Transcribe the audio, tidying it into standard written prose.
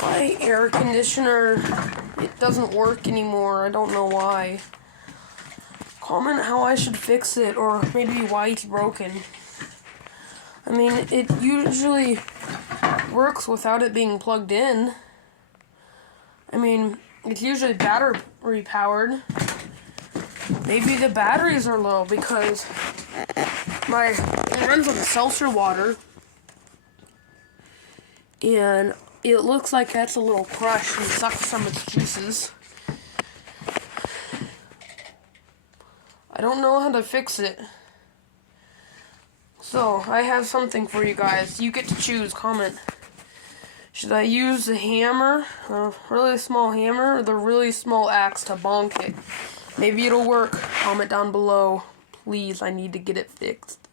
My air conditioner, it doesn't work anymore. I don't know why. Comment how I should fix it, or maybe why it's broken. I mean, it usually works without it being plugged in. I mean, it's usually battery powered. Maybe the batteries are low because it runs on seltzer water. And it looks like that's a little crushed and sucks some of its juices. I don't know how to fix it. So, I have something for you guys. You get to choose. Comment. Should I use the hammer, a really small hammer, or the really small axe to bonk it? Maybe it'll work. Comment down below. Please, I need to get it fixed.